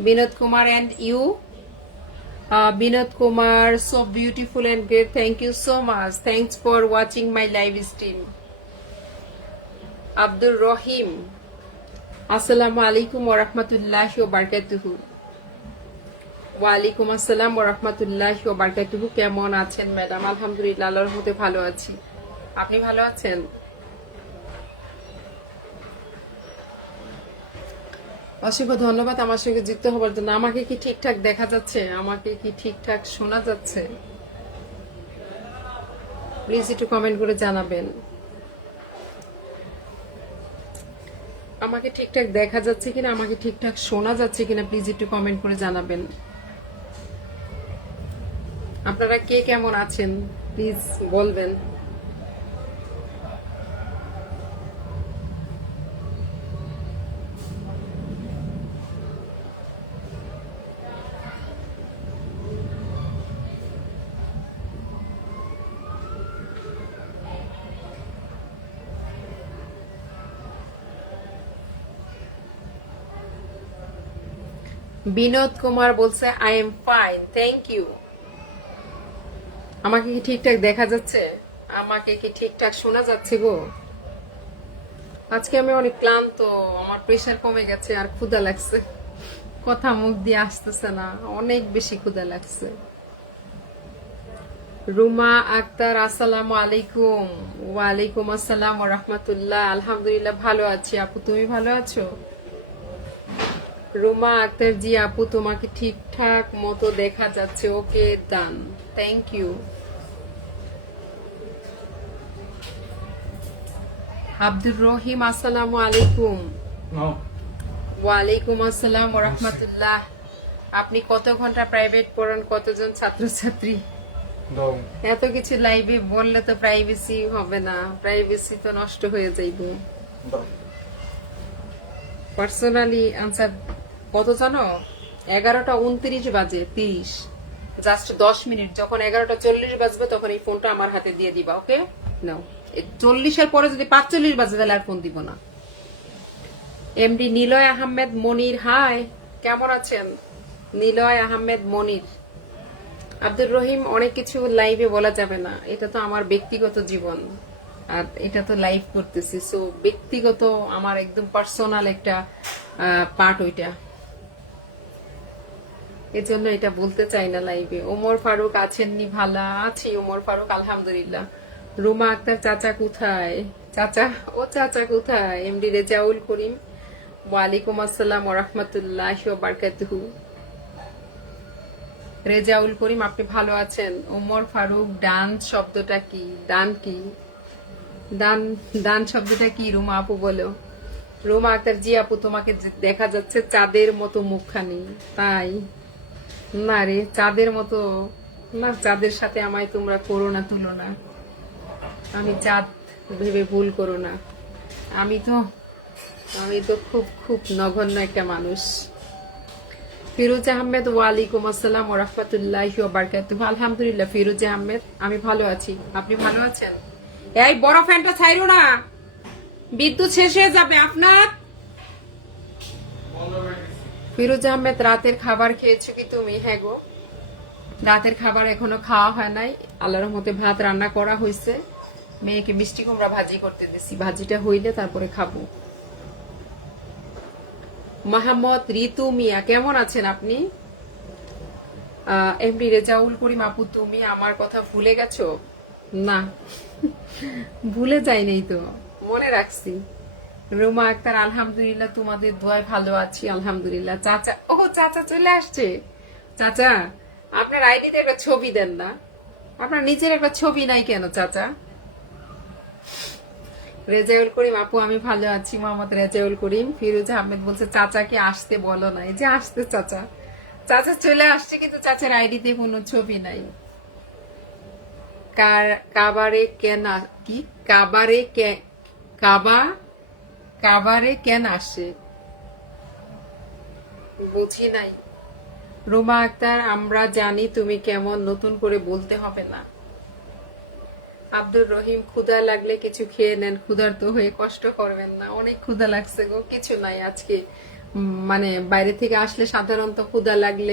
Binod Kumar and you? Binod Kumar, so beautiful and great. Thank you so much. Thanks for watching my live stream. Abdul Rahim, Assalamu alaikum wa rahmatullahi wa barakatuhu. ওয়ালাইকুম আসসালাম ওয়া রাহমাতুল্লাহি ওয়া বারাকাতুহু। কেমন আছেন madam? আলহামদুলিল্লাহ, আল্লাহর রহমতে ভালো আছি। আপনি ভালো আছেন? অসংখ্য ধন্যবাদ আমার সঙ্গে যুক্ত হবার জন্য। আমাকে কি ঠিকঠাক দেখা যাচ্ছে? আমাকে কি ঠিকঠাক শোনা যাচ্ছে? প্লিজ একটু কমেন্ট করে জানাবেন। আমাকে ঠিকঠাক দেখা যাচ্ছে কিনা, আমাকে ঠিকঠাক শোনা যাচ্ছে কিনা, প্লিজ একটু কমেন্ট করে জানাবেন। আপনারা কে কেমন আছেন প্লিজ বলবেন। বিনোদ কুমার বলছে I am fine, thank you. আমাকে কি ঠিকঠাক দেখা যাচ্ছে? আমাকে কি ঠিকঠাক শোনা যাচ্ছে গো? আজকে আমি অনেক ক্লান্ত, আমার প্রেশার কমে গেছে আর ক্ষুধা লাগছে, কথা মুখ দিয়ে আসতেছে না, অনেক বেশি ক্ষুধা লাগছে। রুমা আক্তার, আসসালামু আলাইকুম। ওয়ালাইকুম আসসালাম ওয়া রাহমাতুল্লাহ। আলহামদুলিল্লাহ ভালো আছি আপু, তুমি ভালো আছো? রুমা আক্তার, জি আপু তোমাকে ঠিকঠাক মতো দেখা যাচ্ছে। ওকে ডান, থ্যাংক ইউ। আব্দুর রহিম, আসসালামু আলাইকুম। ওয়ালাইকুম আসসালাম ওয়া রাহমাতুল্লাহ। আপনি কত ঘন্টা প্রাইভেট পড়ান, কতজন ছাত্রছাত্রী? এত কিছু লাইভে বললে তো প্রাইভেসি হবে না, প্রাইভেসি তো নষ্ট হয়ে যাইবে। পার্সোনালি আনসার কত জানো? 11টা 29 বাজে 30, জাস্ট 10 মিনিট। যখন 11টা 40 বাজবে তখন এই ফোনটা আমার হাতে দিয়ে দিবা, ওকে? নাও, 40-এর পরে যদি 45 বাজে তাহলে আর ফোন দিব না। এমডি নিলয় আহমেদ মনির, হাই, কেমন আছেন? নিলয় আহমেদ মনির। আব্দুর রহিম, অনেক কিছু লাইভে বলা যাবে না, এটা তো আমার ব্যক্তিগত জীবন, আর এটা তো লাইভ করতেছি, সো ব্যক্তিগত আমার একদম পার্সোনাল একটা পার্ট ওইটা, এজন্য এটা বলতে চাই না লাইভে। ওমর ফারুক আছেন নি? ভালো আছি ওমর ফারুক, আলহামদুলিল্লাহ। রুমা আক্তার, চাচা কোথায়? চাচা, ও চাচা কোথায়? এমডি রেজাউল করিম, ওয়ালাইকুম আসসালাম ওয়া রাহমাতুল্লাহি ওয়া বারাকাতুহু। রেজাউল করিম, আপনি ভালো আছেন? ওমর ফারুক, ডান্স শব্দটা কি? দান কি? দান, দান শব্দটা কি? রুমা আপু বলো। রুমা আক্তার, জি আপু তোমাকে দেখা যাচ্ছে চাঁদের মতো মুখখানি। তাই না রে, চাঁদের মতো না, চাঁদের সাথে আমায় তোমরা করো না তুলনা, আমি চাঁদ ভেবে ভুল করো না। আমি তো খুব খুব নগণ্য একটা মানুষ। ফিরোজ আহমেদ, ওয়ালাইকুম আসসালাম ওয়া রাহমাতুল্লাহি ওয়া বারাকাতুহু। আলহামদুলিল্লাহ ফিরোজ আহমেদ, আমি ভালো আছি, আপনি ভালো আছেন? এই বড় ফ্যানটা ছাইরো না, বিদ্যুৎ শেষ হয়ে যাবে আপনার। ফিরোজ আহমেদ, রাতের খাবার খেয়েছো কি তুমি? হ্যাঁ গো, রাতের খাবার এখনো খাওয়া হয় নাই, আল্লাহর রহমতে ভাত রান্না করা হয়েছে, মেয়েকে মিষ্টি কুমড়া ভাজি করতে দিছি, ভাজিটা হইলে তারপরে খাবো। মোহাম্মদ রিতু মিয়া, কেমন আছেন আপনি? এমডি রেজাউল করিম, আপু তুমি আমার কথা ভুলে গেছো? না, ভুলে যাইনি তো, মনে রাখছি। রুমা আক্তার, আলহামদুলিল্লাহ তোমাদের দোয়ায় ভালো আছি, আলহামদুলিল্লাহ। চাচা, ও চাচা চলে আসছে। চাচা, আপনার আইডিতে একটা ছবি দেন না, আপনার নিজের একটা ছবি নাই কেন চাচা? রেজাউল করিম, আপু আমি ভালো আছি। মোহাম্মদ রেজাউল করিম। ফিরোজ আহমেদ বলছে চাচাকে আসতে বলো না, এই যে আসতে চাচা, চাচা চলে আসছে, কিন্তু চাচার আইডিতে কোনো ছবি নাই। কাবারে কেন কি? কাবারে কেন আসে বুঝি নাই। রুমা আক্তার, আমরা জানি তুমি কেমন, নতুন করে বলতে হবে না। আব্দুর রহিম, ক্ষুধা লাগলে কিছু খেয়ে নেন, ক্ষুধার্ত হয়ে কষ্ট করবেন না। অনেক ক্ষুধা লাগছে গো, কিছু নাই আজকে, মানে বাইরে থেকে আসলে সাধারণত ক্ষুধা লাগলে